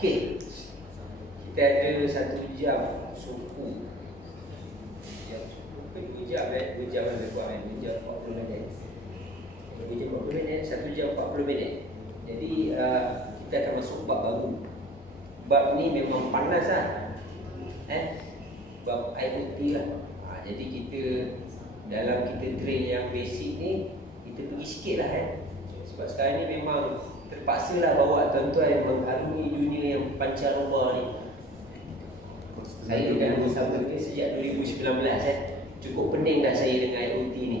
Okey, kita ada 1 jam suku. Jam suku ke 2 jam 2 jam lebih kurang 2 jam 40 minit. 2 jam 40 minit, 1 jam 40 minit. Jadi kita akan masuk bab baru. Bab ni memang panas lah. Bab IoT lah. Jadi kita dalam kita train yang basic ni, kita pergi sikit lah sebab sekarang ni memang terpaksa lah bawa tuan-tuan mengharungi dunia yang pancaroba ni. Saya dah bersama ni sejak 2019 cukup pening dah saya dengan IoT ni.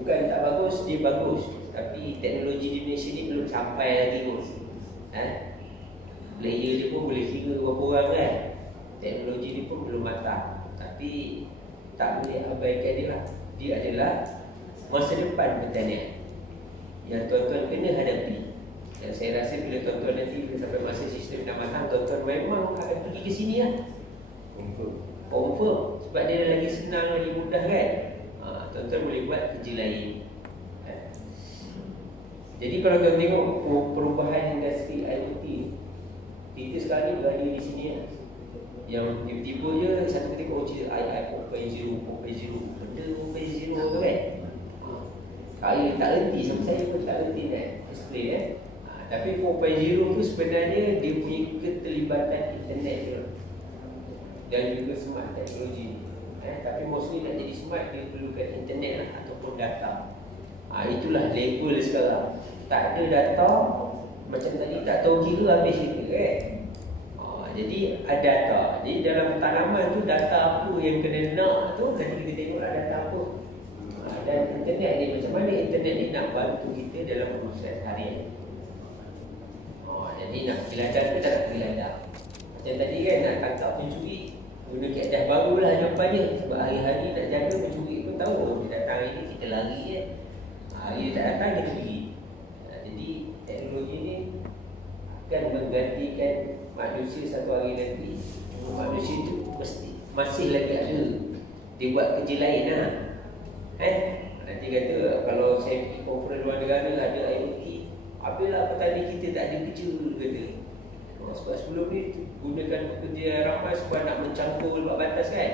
Bukan tak bagus, dia bagus. Tapi teknologi di Malaysia ni belum sampai lagi pun. Player dia pun boleh kira berapa orang kan. Teknologi ni pun belum matang. Tapi tak boleh abaikan dia lah. Dia adalah masa depan pertanian yang tuan-tuan kena hadapi. Dan saya rasa bila tuan-tuan nanti sampai masa sistem dah matang, tuan-tuan memang akan pergi ke sini lah. Confirm. Sebab dia lagi senang, lagi mudah kan. Tuan-tuan boleh buat kerja lain. Jadi kalau tuan tengok perubahan industri IoT, kita sekarang ni berada di sini lah. Yang tiba-tiba je satu ketika cerita AI 4.0 benda 4.0 tu kan. Saya tak reti, sama saya pun tak reti kan explain tapi 4.0 tu sebenarnya dia punya keterlibatan internet dia dan juga smart teknologi. Tapi mostly nak jadi smart dia perlukan internet lah, ataupun data. Itulah level sekarang. Tak ada data macam tadi tak tahu kira habis kita kan. Jadi ada data. Jadi dalam tanaman tu data apa yang kena nak tu nanti kita tengoklah data apa. Dan internet ni macam mana internet ni nak bantu kita dalam proses harian. Jadi nak pergi ladang ke tak nak pergi ladang. Macam tadi kan nak tangkap pencuri, guna kaedah barulah jawapannya. Sebab hari-hari nak jaga pencuri pun tahu dia datang hari ni kita lari kan. Hari dia tak datang kita pergi. Jadi teknologi ni akan menggantikan manusia satu hari nanti. Manusia tu mesti masih lagi ada. Dia buat kerja lain lah. Nanti kata kalau saya pergi conference luar negara ada IoT, habislah petani kita tak ada kerja kata. Sebab sebelum ni gunakan pekerja ramai sebab nak mencangkul lebat batas kan.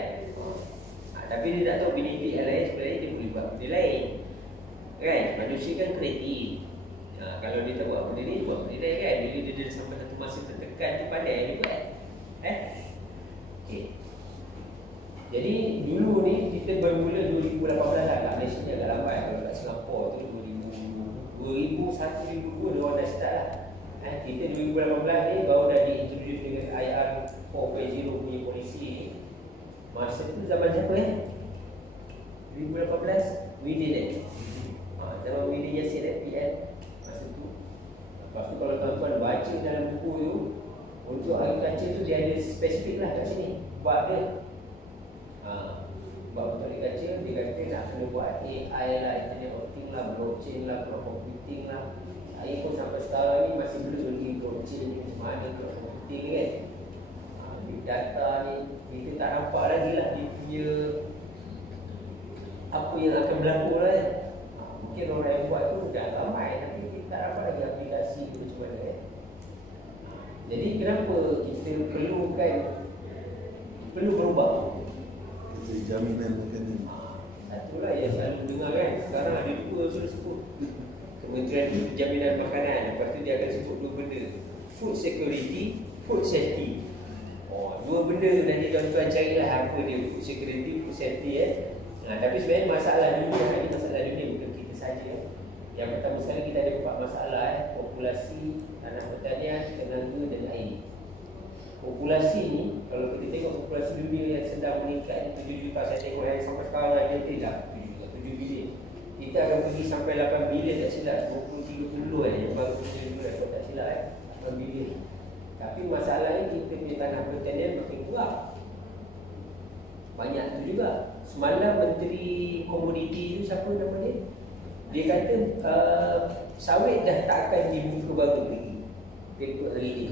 Tapi dia tak tahu benefit yang lain, sebenarnya dia boleh buat benda lain kan. Manusia kan kreatif. Kalau dia tak buat benda ni, buat benda lain kan. Bila dia dah sampai satu masa tertekan, dia pandai dia buat. Okay. Jadi dulu ni kita bermula 2018 lah kat Malaysia ni agak lambat. Kalau kat Singapura tu 2001, 2002 dia orang dah start lah. Kita 2018 ni baru dah diintroduce dengan IR 4.0 punya polisi ni. Masa tu zaman siapa 2018 Widin zaman Widin Yassin PM masa tu. Lepas tu kalau tuan-tuan baca dalam buku tu, untuk agriculture tu dia ada spesifik lah kat sini bab dia. Bab agriculture dia kata nak kena buat AI lah, internet of things lah, blockchain lah, cloud computing lah. Saya pun sampai sekarang ni masih belum pergi blockchain ni macam mana, cloud computing ni kan. Big data ni kita tak nampak lagi lah dia punya apa yang akan berlaku lah kan. Mungkin orang yang buat tu dah ramai tapi kita tak nampak lagi aplikasi tu macam mana kan. Jadi kenapa kita perlu berubah? Jaminan kena. Satulah yang selalu dengar kan. Sekarang ada dua sudah sebut. Kementerian Jaminan Makanan. Lepas tu dia akan sebut dua benda. Food security, food safety. Dua benda nanti tuan-tuan carilah apa dia. Food security, food safety tapi sebenarnya masalah dunia ni masalah dunia bukan kita saja. Yang pertama sekali kita ada 4 masalah populasi, tanah pertanian, tenaga dan air. Populasi ni, kalau kita tengok populasi dunia yang sedang meningkat 7 juta, saya tengok yang sampai sekarang ada tidak 7 bilion. Kita akan pergi sampai 8 bilion tak silap, 20-30 yang baru kita kalau tak silap 8 bilion. Tapi masalahnya kita punya tanah pertanian makin kurang. Banyak tu juga. Semalam Menteri Komoditi tu siapa nama dia? Dia kata sawit dah tak akan dibuka baru lagi. Paper hari ni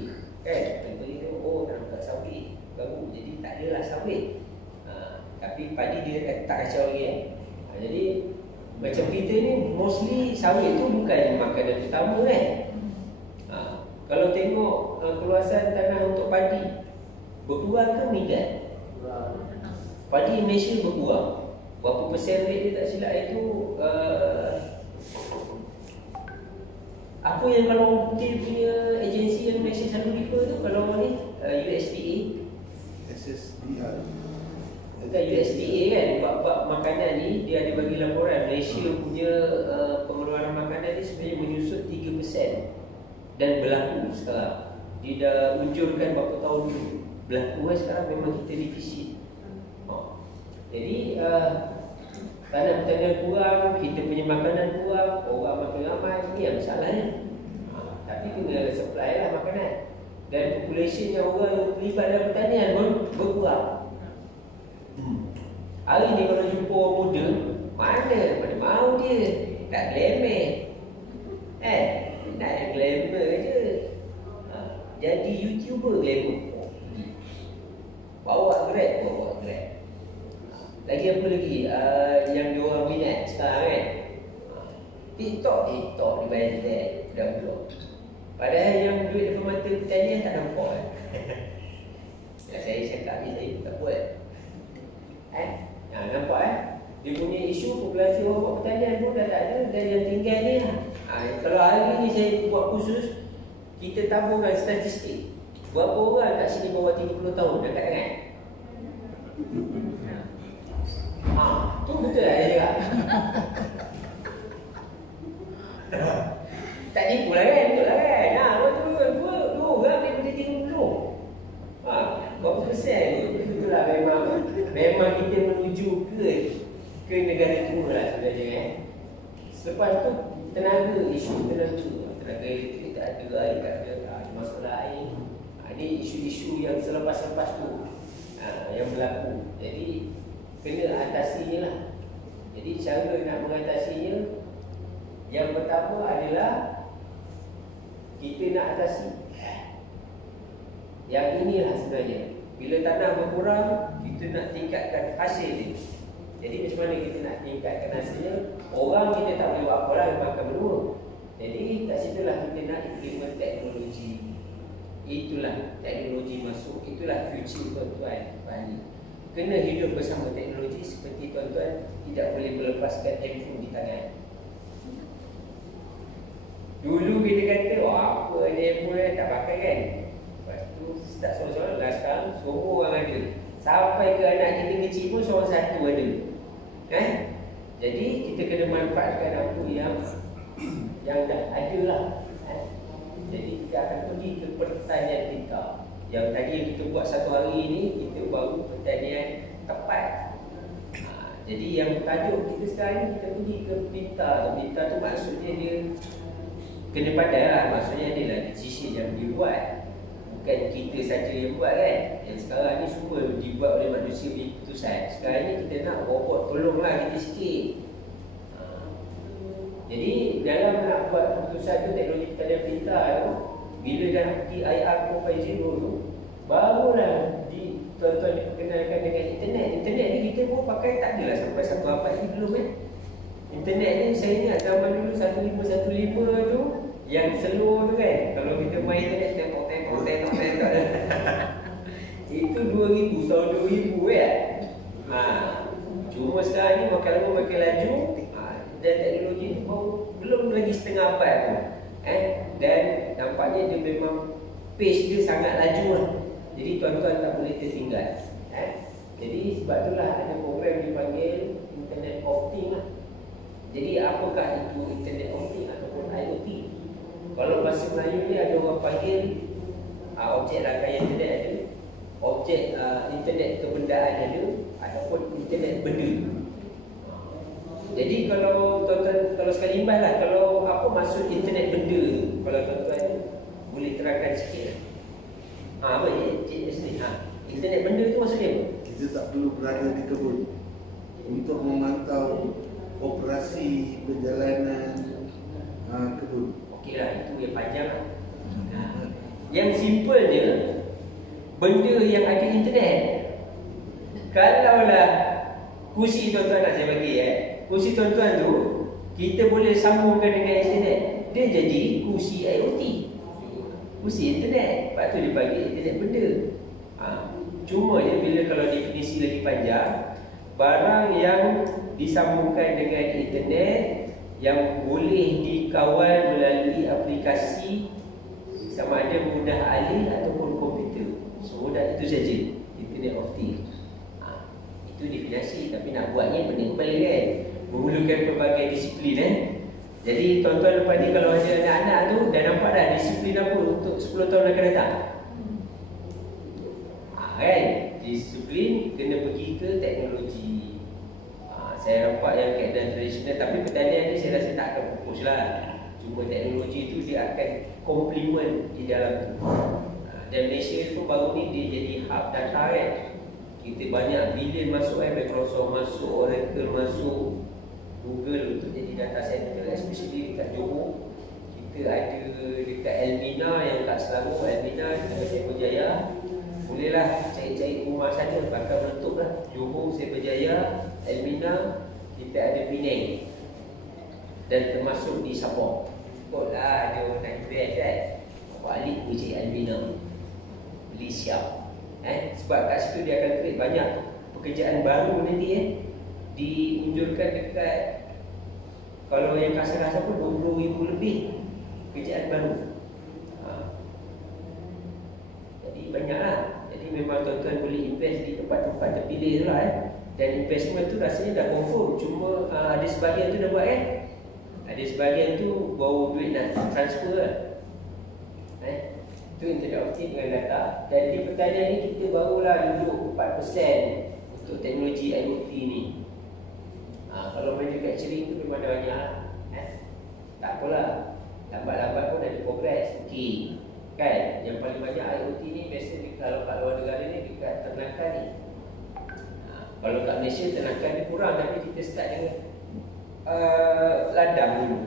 kan? Menteri tu tak buka sawit baru, jadi tak adalah sawit. Tapi padi dia tak kacau lagi jadi macam kita ni mostly sawit tu bukan makanan utama kan. Kalau tengok keluasan tanah untuk padi, berkurang ke meningkat? Padi Malaysia berkurang. Berapa persen rate dia tak silap itu apa yang kalau orang putih punya agensi yang Malaysia selalu refer tu, kalau ni USDA, SSDR. bukan USDA kan, bab makanan ni dia ada bagi laporan Malaysia punya pengeluaran makanan ni sebenarnya menyusut 3% dan berlaku sekarang. Dia dah unjurkan berapa tahun dulu berlaku sekarang memang kita defisit. Jadi tanah pertanian kurang, kita punya makanan kurang, orang makan ramai, ini yang masalahnya. Tapi kena supply lah makanan. Dan population yang orang yang terlibat dalam pertanian pun berkurang. Hari ni kalau jumpa orang muda, mana mau dia, tak glamour. Nak yang glamour je. Jadi YouTuber glamour. Bawa Grab. Lagi apa lagi yang diorang minat sekarang kan? TikTok dibayar dah blok. Padahal yang duit depan mata pertanian tak nampak kan? Saya cakap ni saya tak buat. Nampak dia punya isu populasi orang buat pertanian pun dah tak ada. Dan yang tinggal ni kalau hari ni saya buat khusus, kita tabungkan statistik berapa orang kat sini bawah 30 tahun dekat tangan. Tu betul lah dia cakap. Tak tipu lah kan, betul lah kan. Dua orang daripada 30. Berapa persen tu? Betul lah memang kita menuju ke negara tua lah sebenarnya kan. Selepas tu isu tenaga elektrik tak ada, air tak ada, masalah air. Ini isu-isu yang selepas-lepas tu yang berlaku. Jadi kena atasinya lah. Jadi cara nak mengatasinya, yang pertama adalah kita nak atasi yang inilah sebenarnya. Bila tanah berkurang, kita nak tingkatkan hasil dia. Jadi macam mana kita nak tingkatkan hasilnya? Orang kita tak boleh buat apa lah, makan berdua. Jadi kat situlah kita nak implement teknologi. Itulah teknologi masuk, itulah future tuan-tuan. Kena hidup bersama teknologi seperti tuan-tuan tidak boleh melepaskan handphone di tangan. Dulu kita kata, apa ni handphone tak pakai kan? Lepas tu start seorang-seorang lah, sekarang semua orang ada. Sampai ke anak kita kecil pun seorang satu ada. Jadi kita kena manfaatkan apa yang dah ada lah. Jadi kita akan pergi ke pertanian kita. Yang tadi yang kita buat satu hari ni, kita baru pertanian tepat. Jadi yang tajuk kita sekarang ni, kita pergi ke pinta. Pinta tu maksudnya dia kena pandai lah. Maksudnya adalah decision yang dia buat, bukan kita saja yang buat kan. Yang sekarang ni semua dibuat oleh manusia punya keputusan. Sekarang ni kita nak robot tolonglah kita sikit. Jadi dalam nak buat keputusan tu, teknologi pertanian pinta tu, bila dah pergi IR 4.0 tu, barulah tuan-tuan diperkenalkan dengan internet. Internet ni kita pun pakai tak adalah sampai 1.4 ni belum kan. Internet ni saya ingat zaman dulu 1515 tu, yang slow tu kan. Kalau kita main internet tengok itu 2000, tahun 2000 kan. Cuma sekarang ni makin lama makin laju, dan teknologi tu belum lagi setengah abad tu. Dan nampaknya dia memang pace dia sangat laju lah. Jadi tuan-tuan tak boleh tertinggal. Jadi sebab itulah ada program dipanggil Internet of Things lah. Jadi apakah itu Internet of Things ataupun IoT? Kalau bahasa Melayu ni ada orang panggil objek rangkaian internet ada, objek internet kebendaan ada, ataupun internet benda. Jadi kalau tuan-tuan, kalau sekali imbas lah, kalau apa maksud internet benda tu, kalau tuan-tuan boleh terangkan sikit. Apa je? Cik Mesti. Internet benda tu maksudnya apa? Kita tak perlu berada di kebun untuk memantau operasi perjalanan kebun. Okeylah, itu yang panjang lah. Yang simplenya, benda yang ada internet. Kalaulah kursi tuan-tuan nak saya bagi kursi tuan-tuan tu kita boleh sambungkan dengan internet, dia jadi kursi IoT. mesti internet. Lepas tu dia bagi internet benda. Cuma je bila kalau definisi lagi panjang, barang yang disambungkan dengan internet yang boleh dikawal melalui aplikasi sama ada mudah alih ataupun komputer. Semudah itu saja Internet of Things. Itu definisi, tapi nak buatnya pening kepala kan, memerlukan pelbagai disiplin Jadi tuan-tuan lepas ni kalau ada anak-anak tu dah nampak dah disiplin apa untuk 10 tahun akan datang. Kan? Disiplin kena pergi ke teknologi. Saya nampak yang keadaan tradisional, tapi pertanian ni saya rasa tak akan fokus lah. Cuma teknologi tu dia akan komplement di dalam tu. Dan Malaysia tu baru ni dia jadi hub data kan. Kita banyak bilion masuk Microsoft masuk, Oracle masuk, Google untuk jadi data center, especially dekat Johor. Kita ada dekat Elmina yang kat Selangor, Elmina dekat Seberjaya. Bolehlah cari-cari rumah sana, bakal meletup lah. Johor, Seberjaya, Elmina, kita ada Penang dan termasuk di Sabah. Ikutlah ada orang nak invest kan, balik pergi cari Elmina, beli siap sebab kat situ dia akan create banyak pekerjaan baru nanti diunjurkan dekat, kalau yang kasar-kasar pun 20,000 lebih pekerjaan baru. Jadi banyaklah. Jadi memang tuan-tuan boleh invest di tempat-tempat terpilih tu lah Dan investment tu rasanya dah confirm. Cuma ada sebahagian tu dah buat ada sebahagian tu bawa duit nak transfer lah. Itu Internet of Things dengan data. Dan di pertanian ni kita barulah duduk 4% untuk teknologi IoT ni. Kalau manufacturing tu memang dah banyak tak apalah, lambat-lambat pun ada progress. Okey kan, yang paling banyak IoT ni biasa kalau kat luar negara ni dekat ternakan ni. Kalau kat Malaysia ternakan dia kurang, tapi kita start dengan ladang dulu.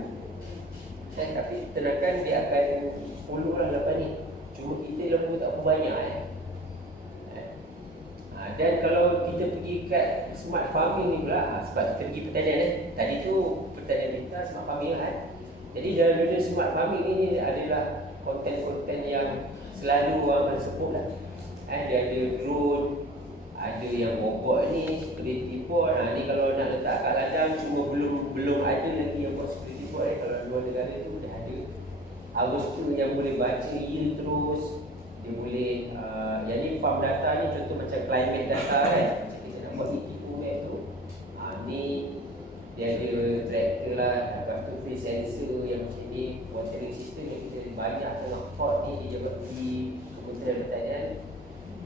Tapi ternakan dia akan 10 lah lepas ni. Cuma kita lembu tak apa banyak Dan kalau kita pergi kat smart farming ni pula, sebab kita pergi pertanian tadi tu pertanian kita smart farming lah Jadi dalam dunia smart farming ni adalah konten-konten yang selalu orang sebut lah. Dia ada drone, ada yang robot ni, security board. Ni kalau nak letak kat ladang, cuma belum ada lagi yang buat security board Kalau luar negara tu dah ada. Harus tu yang boleh baca yield terus. Dia boleh, yang ni farm data ni contoh macam climate data kan. Macam kita nak buat ETO map tu. Ni dia ada tracker lah, lepas tu face sensor yang macam ni, watering system yang kita banyak tengah hot ni dia buat di Kementerian Pertanian.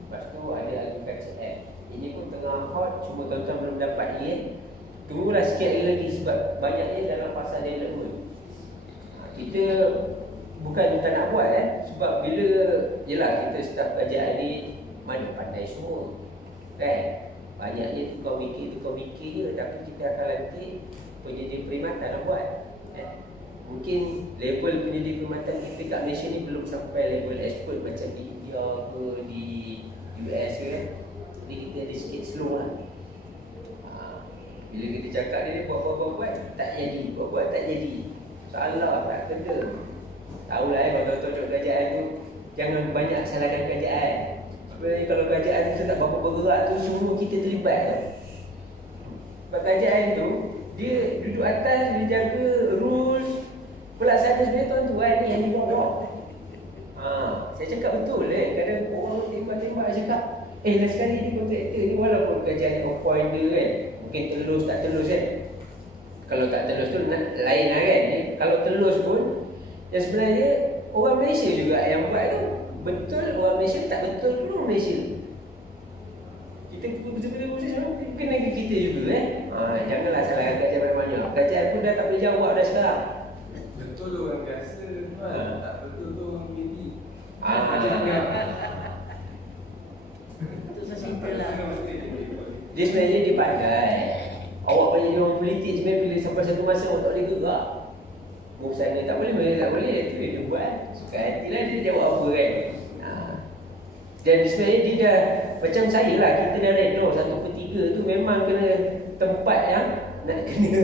Lepas tu ada agriculture app. Ini pun tengah hot, cuma tuan-tuan belum dapat ni Tunggulah sikit lagi sebab banyaknya dalam fasa development. Kita bukan tak nak buat sebab bila yelah kita start kerajaan ni mana pandai semua kan. Banyaknya tukar mikir je, tapi kita akan latih penyedia perkhidmatan nak buat Mungkin level penyedia perkhidmatan kita kat Malaysia ni belum sampai level expert macam di India ke di US ke kan. Jadi kita ada sikit slow lah. Bila kita cakap dia buat tak jadi, buat tak jadi, salah tak kena. Tahulah kalau tuan-tuan kerajaan tu jangan banyak salahkan kerajaan. Sebenarnya kalau kerajaan tu tak berapa bergerak tu, semua kita terlibat Sebab kerajaan tu dia duduk atas, dia jaga rules, pelaksanaan sebenarnya tuan-tuan ni yang di bawah. Saya cakap betul kadang orang tembak-tembak cakap last sekali ni kontraktor ni walaupun kerajaan appoint dia kan, mungkin telus tak telus kan. Kalau tak telus tu lain lah kan. Kalau telus pun yang sebenarnya orang Malaysia juga yang buat tu. Betul orang Malaysia, tak betul pun orang Malaysia. Kita betul-betul kena ke kita juga janganlah salahkan kerajaan banyak. Kerajaan pun dah tak boleh jawab dah sekarang. Betul orang biasa tak betul tu orang PhD. Itu sesimpel lah. Dia sebenarnya dia pandai. Awak banyak jadi orang politik sebenarnya bila sampai satu masa awak tak boleh gerak. Sana tak boleh, tak boleh. Itu dia buat. Suka hatilah dia jawab apa kan. Dan sebenarnya dia dah, macam saya lah, kita dah redor 1/3 tu memang kena tempat yang nak kena.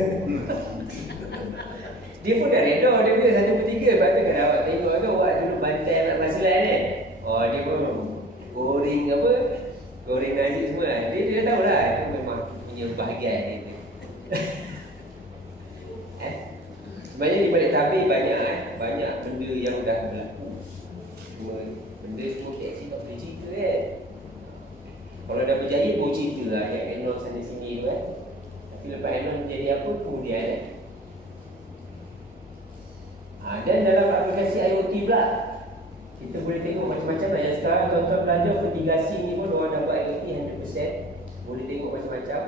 Dia pun dah redor, dia kena 1/3. Lepas tu kena awak tengok tu, awak dulu bantai anak masa Benda semua PXC tak boleh cerita kan. Kalau dah berjaya, boleh cerita lah yang Anon sana sini tu kan. Tapi lepas Anon jadi apa, kemudian dan dalam aplikasi IoT pula, kita boleh tengok macam-macam lah. Yang sekarang tuan-tuan belajar mitigasi ni pun orang dapat IoT 100%. Boleh tengok macam-macam.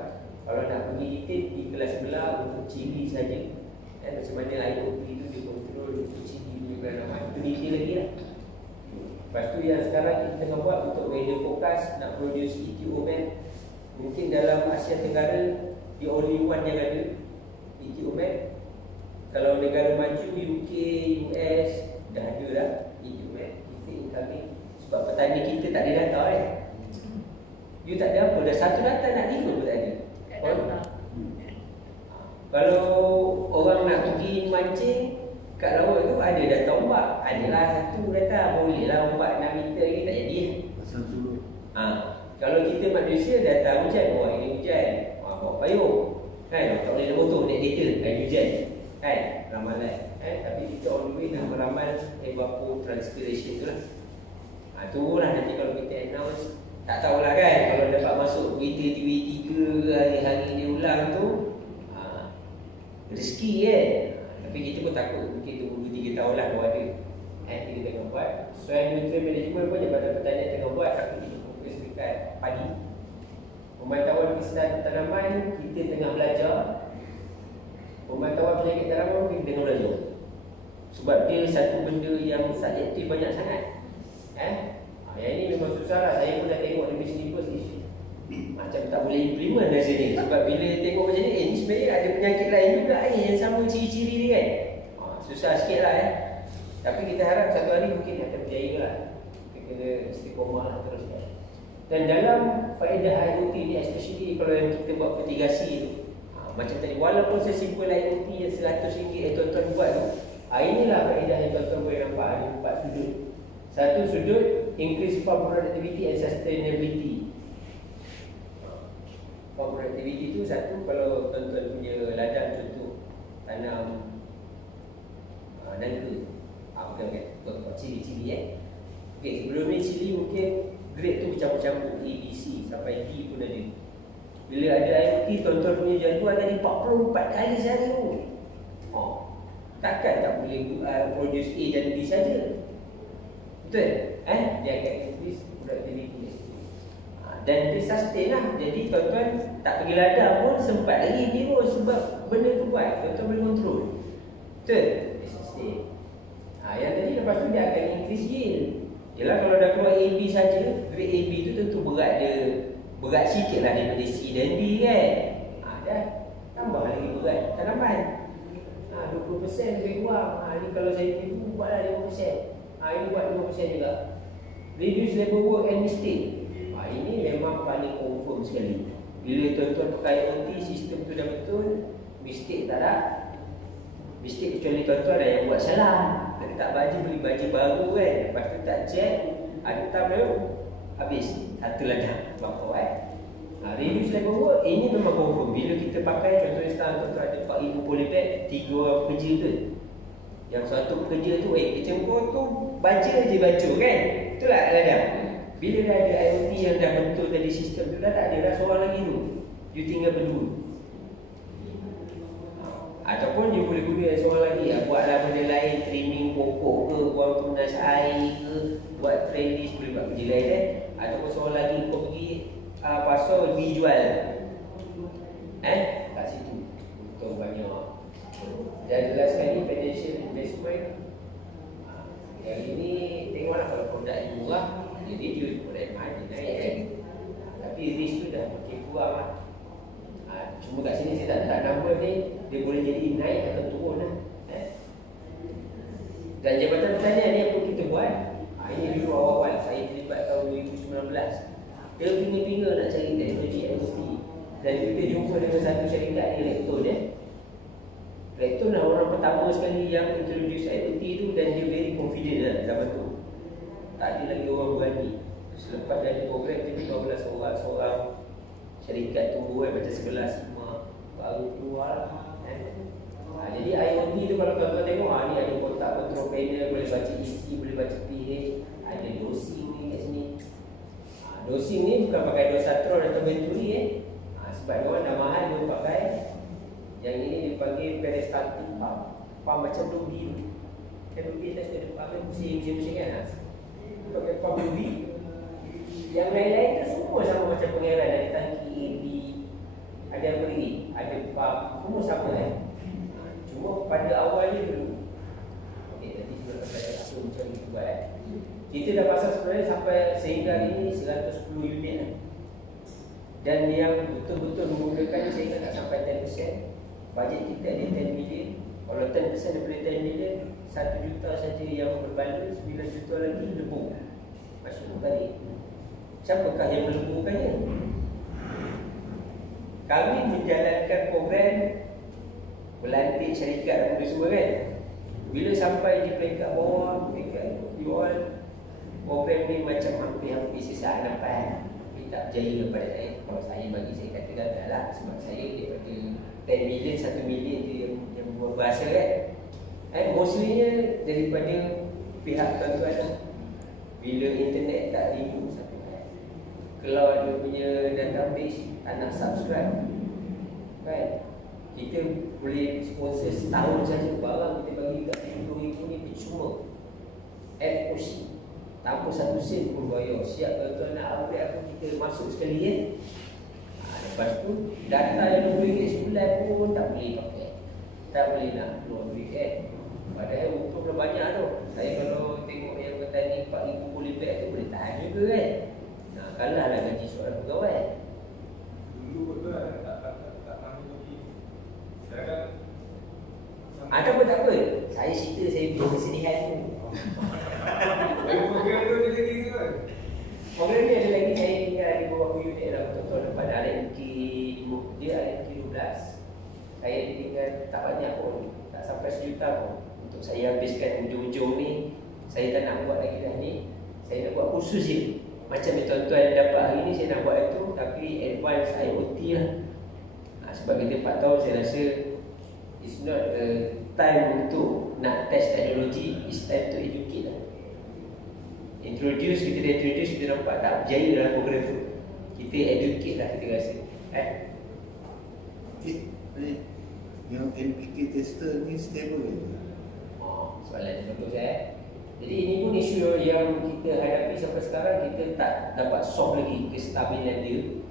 Kalau nak pergi detail di kelas sebelah untuk ciri saja, macam mana IoT tu dia kontrol untuk ciri juga nama. Itu detail lagi lah. Lepas tu yang sekarang kita tengah buat untuk weather forecast, nak produce ETO map. Mungkin dalam Asia Tenggara the only one yang ada ETO map. Kalau negara maju UK, US dah ada lah ETO map. Kita incoming. Sebab petani kita tak ada data kan. You tak ada apa, dah satu data nak lima pun tak ada. Kalau orang nak pergi mancing kat laut tu ada data ombak. Adalah satu data, boleh lah ombak 6 meter ni tak jadi. Pasal surut. Kalau kita manusia data hujan, ini hujan, bawa payung kan, tak boleh nak potong naik data hari hujan kan, ramalan tapi kita on the way nak meramal evapotranspiration tu lah. Tunggulah nanti kalau kita announce. Tak tahulah kan, kalau dapat masuk berita TV3 ke hari-hari dia ulang tu, rezeki kan. Tapi kita pun takut mungkin tunggu 2-3 tahun lah kalau ada. Kita tengah buat soil nutrient management pun Jabatan Pertanian tengah buat, tapi kita fokus dekat padi. Pemantauan kesihatan tanaman kita tengah belajar. Pemantauan penyakit tanaman kita tengah belajar. Sebab dia satu benda yang subjektif banyak sangat. Yang ini memang susah lah. Saya pun dah tengok di sini pun macam tak boleh implement dah sini. Sebab bila tengok macam ni, ni sebenarnya ada penyakit lain juga yang sama ciri-ciri ni kan. Susah sikit lah Tapi kita harap satu hari mungkin akan berjaya lah. Kita kena istiqomah lah teruskan. Dan dalam faedah IoT ni, especially kalau yang kita buat mitigasi tu, macam tadi, walaupun sesimpel IoT yang RM100 yang tuan-tuan buat tu, inilah faedah yang tuan-tuan boleh nampak. Ada 4 sudut. Satu sudut, increase farm productivity and sustainability. Farm productivity tu satu, kalau tuan-tuan punya ladang contoh tanam nangka, bukan cili-cili Okay, sebelum ni cili mungkin grade tu bercampur-campur, A, B, C sampai D pun ada. Bila ada IoT, tuan-tuan punya jadual tadi 44 kali sehari tu. Takkan tak boleh produce A dan B saja. Betul? Dia akan increase productivity. Dan dia sustain lah. Jadi tuan-tuan tak pergi ladang pun sempat lagi dia sebab benda tu buat. Tuan-tuan boleh kontrol. Betul? Dia sustain. Yang tadi lepas tu dia akan increase yield. Yelah kalau dah keluar AB saja, grade AB tu tentu berat sikit lah daripada C dan D kan. Dah tambah lagi berat tanaman. 20% lebih kurang. Ni kalau saya tipu buatlah 5%. Ini buat 5% juga. Reduce labor work and mistake. Ini memang paling confirm sekali. Bila tuan-tuan pakai IoT, sistem tu dah betul, mistake tak ada. Mistake kecuali tuan-tuan ada yang buat salah. Nak letak baju, beli baju baru kan, lepas tu tak check, ada tab dia, habis. Satu ladang bakar reduce labor work, ini memang confirm. Bila kita pakai, contohnya sekarang tuan-tuan ada 4,000 polybag, 3 orang pekerja tu. Yang satu pekerja tu, kecembur tu baca je kan. Itulah ladang. Bila dah ada IoT yang dah betul tadi sistem tu, dah tak ada dah seorang lagi tu. You tinggal berdua. Ataupun you boleh guna seorang lagi buatlah benda lain, trimming pokok ke, buang tunas air ke, buat trellis, boleh buat kerja lain Ataupun seorang lagi kau pergi pasar pergi jual kat situ. Betul banyak. Dan jelas sekali financial investment. Yang ini tengoklah kalau produk yang murah, dia reduce, produk yang mahal dia naik kan. Tapi risk tu dah makin kurang lah. Cuma kat sini saya tak number ni, dia boleh jadi naik atau turun lah. Dan Jabatan Pertanian ni apa kita buat? Ini dulu awal-awal saya terlibat tahun 2019. Dia pinga-pinga nak cari teknologi IoT. Dan kita jumpa dengan satu syarikat ni, Lekton Lekton lah orang pertama sekali yang introduce IoT tu, dan dia very confident lah zaman tu. Tak ada lagi orang berani. Selepas dari program tu, barulah seorang syarikat tumbuh macam 11 baru keluar jadi IoT tu kalau tuan-tuan tengok ni ada kotak control panel, boleh baca isi, boleh baca pH, ada dosi Dosing ni bukan pakai dosatron atau venturi sebab dia orang dah mahal dia pakai. Yang ini dipanggil peristaltik pump. Pump macam Ruby tu. Kan Ruby atas dia ada pump kan, pusing kan. Pakai pump Ruby. Yang lain-lain tu semua sama macam pengeran. Ada tangki AB, ada apa lagi? Ada pump, semua sama kan. Cuma pada awalnya dulu, okey, nanti kita akan belajar apa macam itu buat. Kita dah pasang sebenarnya sampai sehingga hari ini 110 unit lah. Dan yang betul-betul menggunakan saya ingat tak sampai 10%. Bajet kita ada 10 million. Kalau 10% daripada 10 million, 1 juta saja yang berbaloi, 9 juta lagi lebur. Masuk balik. Siapakah yang meleburkannya? Kami menjalankan program melantik syarikat apa semua kan. Bila sampai di peringkat bawah, peringkat jual, program ni macam hampir-hampir sesaat nampak. Tak berjaya pada saya. Kalau saya bagi saya kata gagal lah. Sebab saya daripada 10 million, 1 million tu yang buat bahasa kan. Mostlynya daripada pihak tuan-tuan lah. Bila internet tak rindu satu kan. Kalau dia punya database tak nak subscribe kan. Kita boleh sponsor setahun saja. Barang kita bagi kat RM10,000 ni percuma. FOC tanpa 1 sen pun bayar. Siap tuan-tuan nak upgrade apa kita masuk sekali kan. Lepas tu data yang RM20 sebulan pun tak boleh pakai. Tak boleh nak keluar duit kan. Padahal untung dah banyak tu. Saya kalau tengok yang petani 4,000 boleh beg tu boleh tahan juga kan. Kalah lah gaji seorang pegawai. Dulu betul tak mampu lagi. Sekarang Tak apa. Saya cerita saya punya kesedihan tu. program tu dia lagi kan. Program ni ada lagi saya tinggal di bawah unit lah. Betul-betul lepas RMK dia RMK 12. Saya tinggal tak banyak pun. Tak sampai 1 juta pun. Untuk saya habiskan ujung-ujung ni. Saya tak nak buat lagi dah ni. Saya nak buat khusus je. Macam yang tuan-tuan dapat hari ni saya nak buat itu. Tapi advance IoT lah. Sebab kita 4 tahun saya rasa it's not time untuk nak test teknologi. It's time to educate lah. Kita dah introduce, kita nampak tak berjaya dalam program tu. Kita educate lah kita rasa. Yang NPK tester ni stable ke? Soalan yang bagus Jadi ini pun isu yang kita hadapi sampai sekarang. Kita tak dapat solve lagi kestabilan dia.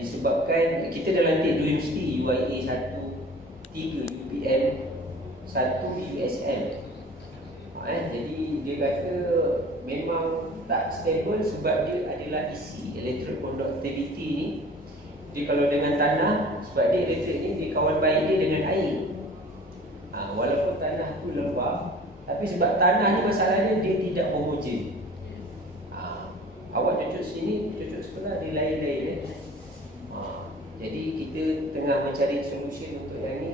Disebabkan kita dah lantik 2 universiti, UIA 1, 3 UPM, 1 USM. Jadi dia kata memang tak stable sebab dia adalah EC, electroconductivity ni. Dia kalau dengan tanah, sebab dia elektrik ni dia kawan baik dia dengan air. Walaupun tanah tu lembab, tapi sebab tanah ni masalahnya dia tidak homogen. Awak cucuk sini, cucuk sebelah dia lain-lain Jadi kita tengah mencari solusi untuk yang ni.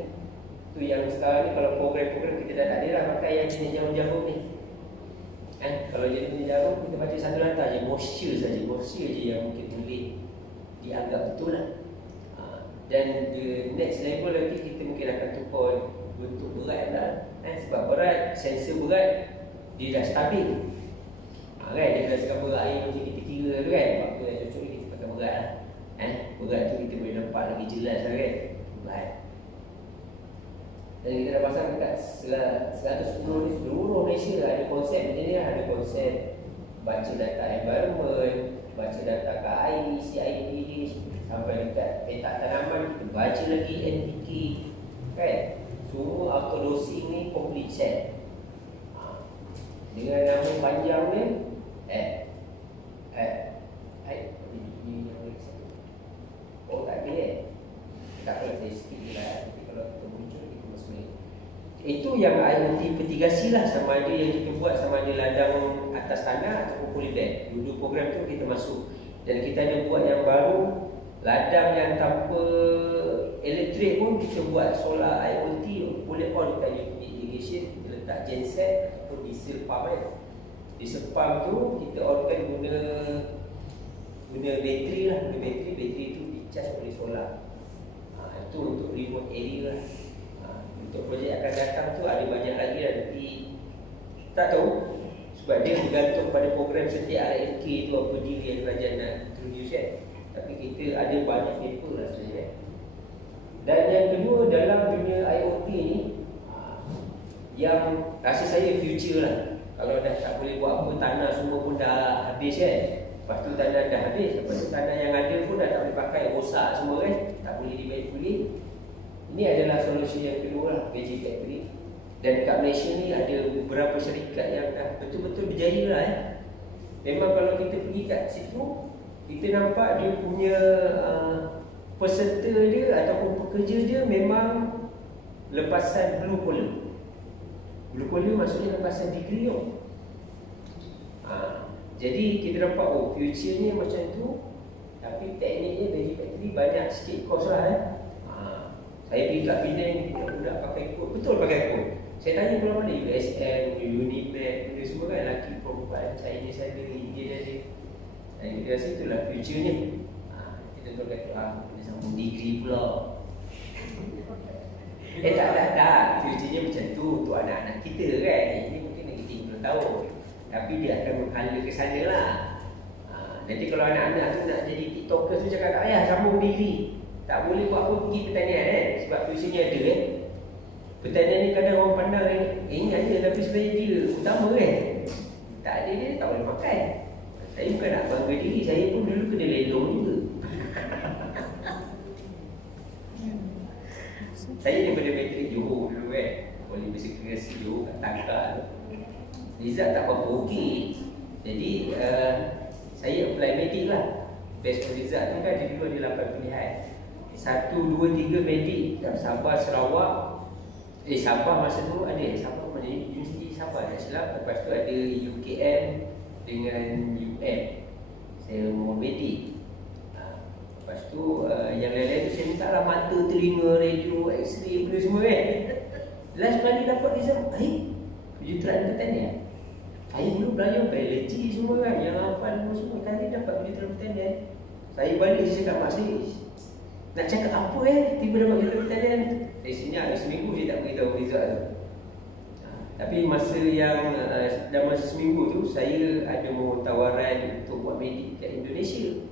Tu yang sekarang ni kalau program-program kita dah tak ada lah pakai yang jenis jarum-jarum ni. Kalau jenis jarum kita baca satu data je, moisture je yang mungkin boleh dianggap betul lah. Dan the next level lagi kita mungkin akan tukar bentuk berat lah. Sebab berat, sensor berat dia dah stabil. Kan dia berdasarkan berat air macam kita kira tu kan. Apa yang cocok ni kita pakai berat lah. Berat tu kita boleh nampak lagi jelas lah kan. Berat. Dan kita dah pasang dekat 110 ni seluruh Malaysia ada konsep macam ni lah. Ada konsep baca data environment, baca data KAI, CIPH, sampai dekat petak tanaman kita baca lagi NPK kan. Semua auto-dosing ni complete set. Dengan nama panjang ni tak ada tak apa, saya skip je lah. Nanti kalau kita muncul kita masuk ni. Itu yang IoT mitigasi lah. Sama ada yang kita buat, sama ada ladang atas tanah ataupun polybag. Dulu program tu kita masuk. Dan kita ada buat yang baru, ladang yang tanpa elektrik pun kita buat solar IoT. Boleh on dekat unit irrigation. Kita letak genset atau diesel pump kan. Diesel pump tu kita onkan guna bateri lah. Guna bateri tu dicas oleh solar. Itu untuk remote area lah. Untuk projek akan datang tu ada banyak lagi lah. Nanti tak tahu Sebab dia bergantung pada program setiap RMK tu apa dia yang kerajaan nak introduce kan. Tapi kita ada banyak paper lah sebenarnya. Dan yang kedua dalam dunia IoT ni, yang rasa saya future lah. Kalau dah tak boleh buat apa, tanah semua pun dah habis kan. Lepas tu tanah dah habis, lepas tu tanah yang ada pun dah tak boleh pakai, rosak semua kan, tak boleh dibaik pulih. Ini adalah solusi yang kedua lah, Veggie Factory. Dan dekat Malaysia ni ada beberapa syarikat yang dah betul-betul berjaya lah Memang kalau kita pergi kat situ, kita nampak dia punya peserta dia ataupun pekerja dia memang lepasan blue collar. Blue collar maksudnya lepasan degree tu. Jadi kita nampak future ni macam tu. Tapi tekniknya Veggie Factory banyak sikit kos lah Saya pergi kat Penang, budak-budak pakai kod, betul pakai kod. Saya tanya pulang mana USM, Unimed, benda semua kan, lelaki, perempuan, Chinese ada, Indian ada. Dan kita rasa itulah future-nya. Kita tu kata, kita sambung degree pula. Tak. Future-nya macam tu, untuk anak-anak kita kan. Ini mungkin lagi 30 tahun. Tapi dia akan menghala ke sana lah. Nanti kalau anak-anak tu nak jadi TikToker tu cakap, ayah sambung degree. Tak boleh buat apa pergi pertanian kan. Sebab future-nya ada kan. Pertanian ni kadang orang pandang ingat je, tapi sebenarnya dia utama kan. Tak ada dia tak boleh makan. Saya bukan nak bangga diri, saya pun dulu kena lelong juga. Saya daripada Metrik Johor dulu kan. Boleh bersekresi Johor kat Tangkar tu. Result tak apa-apa okey. Jadi saya apply medik lah. Best of result tu kan ada 8 pilihan. 1, 2, 3 medik kat Sabah, Sarawak. Sabah masa tu ada Sabah mana Universiti Sabah tak silap. Lepas tu ada UKM dengan UM. Saya mau medik. Lepas tu yang lain-lain tu saya minta lah mata, telinga, radio, x-ray, benda semua kan. Last kali dapat result, kejuruteraan pertanian. Saya dulu belajar biologi semua kan, yang hafal semua kali dapat kejuruteraan pertanian. Saya balik saya cakap mak saya, nak cakap apa tiba dapat kejuruteraan pertanian. Dari sini ada seminggu dia tak beritahu result tu. Tapi masa yang dalam masa seminggu tu saya ada mau tawaran untuk buat medik kat Indonesia.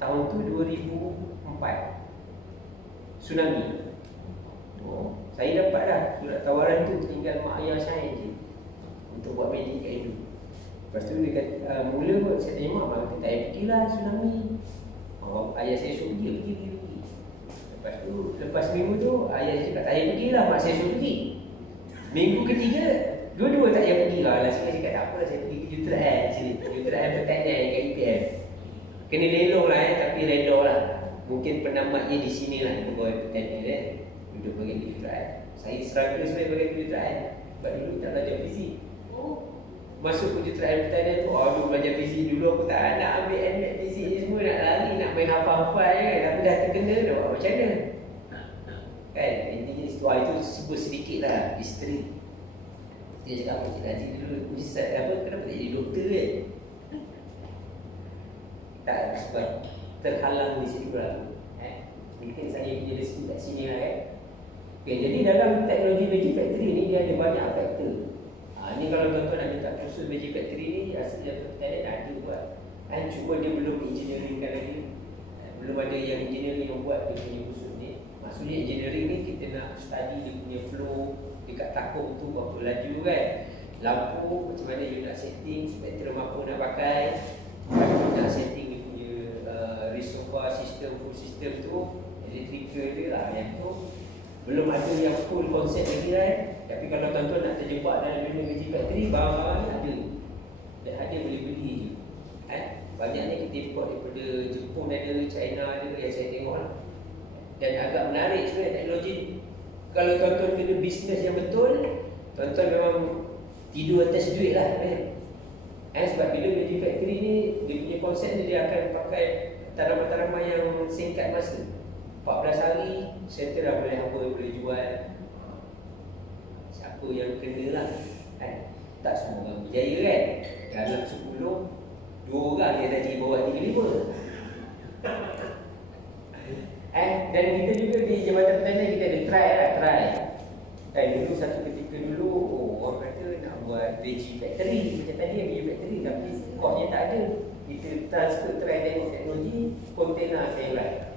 Tahun tu 2004 tsunami. Saya dapat dah surat tawaran tu, tinggal mak ayah saya je untuk buat medik kat Indo. Lepas tu dia kata, mula kot saya tanya mak kata tak payah pergilah tsunami. Ayah saya suruh pergi. Lepas tu, lepas minggu tu ayah saya cakap tak payah pergilah, mak saya suruh pergi. Minggu ketiga, dua-dua tak payah pergi lah. Saya cakap tak apalah, saya pergi kejuruteraan sini, kejuruteraan pertanian kat UPM. Kena lelong lah tapi redha lah. Mungkin penamatnya di sini lah, pegawai pertanian duduk bagi kejuruteraan. Saya struggle sebenarnya bagi kejuruteraan. Sebab dulu tak belajar fizik. Masuk kejuruteraan pertanian tu, aduh belajar fizik dulu aku tak nak ambil MX fizik ni semua, nak lari, nak main hafal-hafal je kan. Tapi dah terkena dah buat macam mana kan. Intinya itu sebut sedikit lah history. Dia cakap Encik Najib dulu kenapa tak jadi doktor kan. Tak, sebab terhalang di situ lah. Mungkin saya punya rezeki kat sini lah kan. Okay, jadi dalam teknologi Veggie Factory ni dia ada banyak faktor. Ni kalau tuan-tuan nak minta kursus Veggie Factory ni, asal dia pertanian ada buat. Cuma dia belum engineeringkan lagi. Belum ada yang engineering yang buat dia punya kursus ni. Maksudnya engineering ni kita nak study dia punya flow dekat takung tu berapa laju kan. Lampu macam mana you nak setting, spektrum apa nak pakai, nak setting dia punya reservoir system, full system tu, electrical dia lah. Yang tu belum ada yang full konsep lagi kan. Tapi kalau tuan-tuan nak terjebak dalam dunia Veggie Factory, barang-barang ni ada. Dan ada boleh beli je. Banyaknya kita import daripada Jepun ada, China ada, yang saya tengok lah. Dan agak menarik sebenarnya teknologi. Kalau tuan-tuan kena bisnes yang betul, tuan-tuan memang tidur atas duit lah sebab bila Veggie Factory ni, dia punya konsep ni dia akan pakai tanaman-tanaman yang singkat masa. 14 hari, settle dah boleh jual. Siapa yang kena lah tak semua orang berjaya kan. Dalam 10, 2 orang dia tadi bawa 3-5. Dan kita juga di Jabatan Pertanian kita ada try. Dulu satu ketika dulu orang kata nak buat veggie factory. Macam tadi yang veggie factory, tapi course tak ada. Kita transfer try tengok teknologi kontainer sayuran.